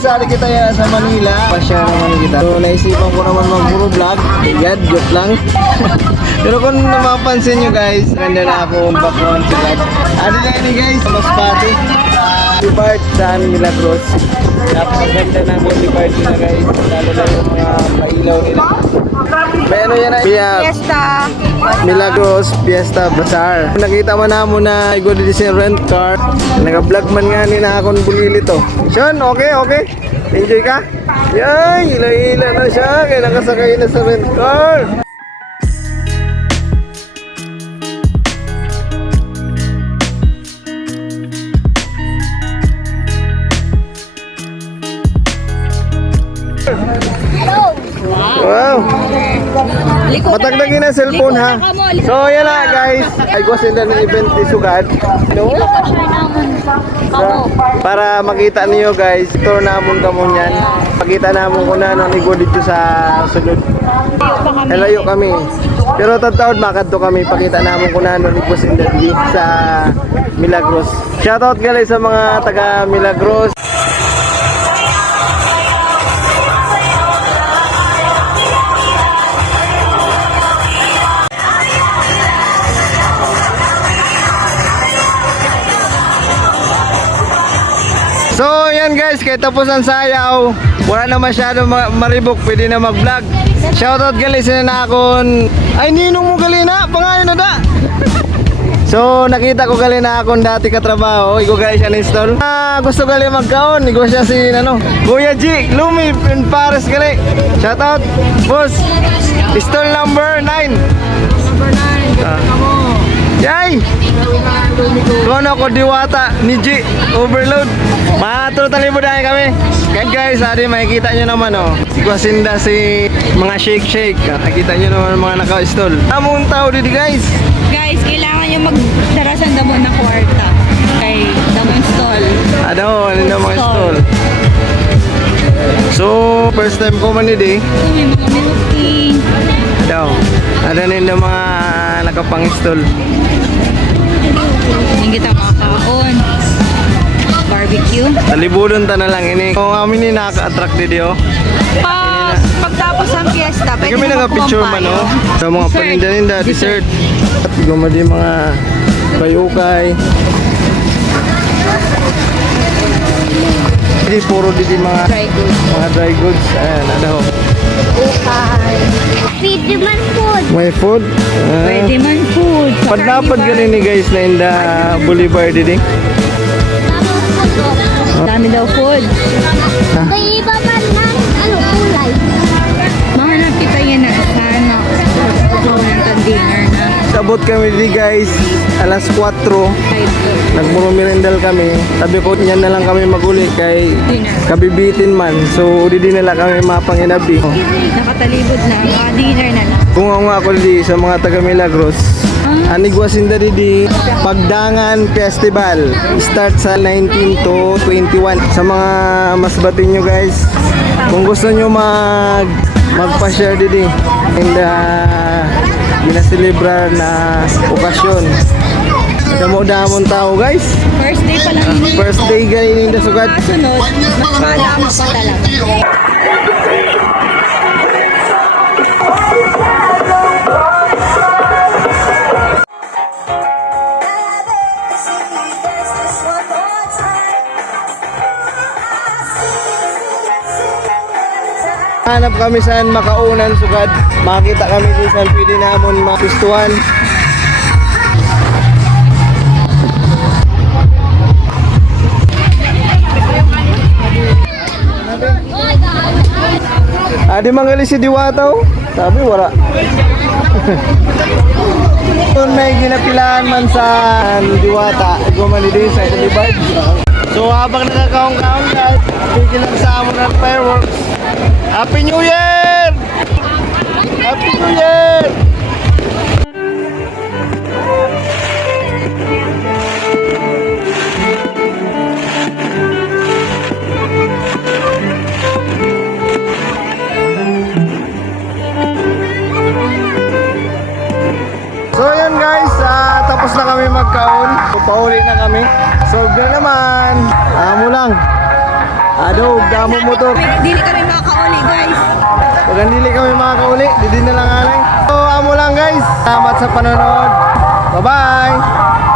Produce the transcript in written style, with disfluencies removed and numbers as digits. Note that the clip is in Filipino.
guys, ari kita yan sa Manila. Pasya naman kita. So naisipan ko naman mag-puro vlog. God, joke lang. Pero kung mapapansin nyo guys, ganda na ako background sa God. Ano na yun guys, Masbate. Boulevard sa Milagros. Napakaganda na boulevard nila guys. Lalo na yung mga pailaw nila. Pero yan ay Fiesta. Milagros Fiesta Bazaar. Nakita man na mo na igo di sa rent car. Naka-vlog man nga ni na akong bulili to. Sean, okay, okay. Enjoy ka? Yay, hila-hila na siya. Kaya nakasakay na sa rent car. Wow. Matagdagin ang cellphone ha. So yan na guys. Ay ko sila ng event ni Sugad. No? Para makita niyo guys, tour namon kamo niyan. Pakita namon ko na nang igo dito sa sulod. Layo kami. Pero tatawad makadto kami. Pakita namon ko na nang igo sa Milagros. Shoutout guys sa mga taga Milagros. So yan guys, kaya tapos ang sayaw. Wala na masyado maribok, pwede na mag-vlog. Shoutout guys na akon. Ay ninong mo gali na, pangalan na da. So nakita ko gali na akon dati katrabaho. Igo guys siya install. Gusto gali magkaon, igo siya si ano, Kuya G, Lumi in Paris gali. Shoutout boss. Stall number 9. Number 9. Yay! Kono ko diwata ni G Overload. Matro talibod na kami. Guys, adi makikita nyo naman oh. Ikwasinda si mga shake. Nakita nyo naman mga naka-stall. Among tao dito guys. Guys, kailangan nyo magdarasan damo na kwarta. Kay damong stall. Ano na mga stall. So, first time ko man hindi. May mga milky. Daw. Ada nila mga nakapang-stall. Hindi kita makakaon. Barbecue. Talibudon ta na lang ini. Kung amin ni nakaka-attract dito. Pagtapos ng fiesta, pwede Kami naka-picture man oh. Sa mga paninda-ninda, dessert. At gumadi mga bayukay. Hindi puro dito mga dry goods. mga dry goods. Ayan, ano. Okay. Pwede man food. May food. Pwede man food. Padlapad ganin ni guys na inda Boulevard dito. Dami daw food. Kaya iba man ng kulay. Mahanap kita yan na sana. Pagkawalan ka dinner na. Sabot kami dito guys. Alas 4. Nagmurumirindal kami. Sabi ko niyan na lang kami maguli kay kabibitin man. So di nila kami mapanginabi. Nakatalibod na. Dinner na lang. Kung ako di sa mga taga Milagros. Anigwasinda di Pagdangan Festival. Start sa 19 to 21. Sa mga masbati nyo guys. Kung gusto nyo magpa-share di in the ginaselebrar na okasyon. Damo-damon tao guys. First day pa lang yun. First day galing na sugad. Sunod, mas malama pa talaga. Hanap kami saan makaunan sugad. Makita kami kung saan pwede namon mapistuhan. Adi manggali si Diwata oh. Sabi wala. Doon may ginapilaan man sa Diwata. Gumani sa Boulevard. So habang nakakaong-kaong guys, bigyan lang sa amon ng fireworks. Happy New Year! Happy New Year! So yun guys, tapos na kami magkaon. So, pauli na kami. So na naman. Amo lang. Adog, damo motor. Dili kami makakauli guys. Pag hindi kami makakauli, di na lang anay. So, amo lang guys. Salamat sa panonood. Bye-bye.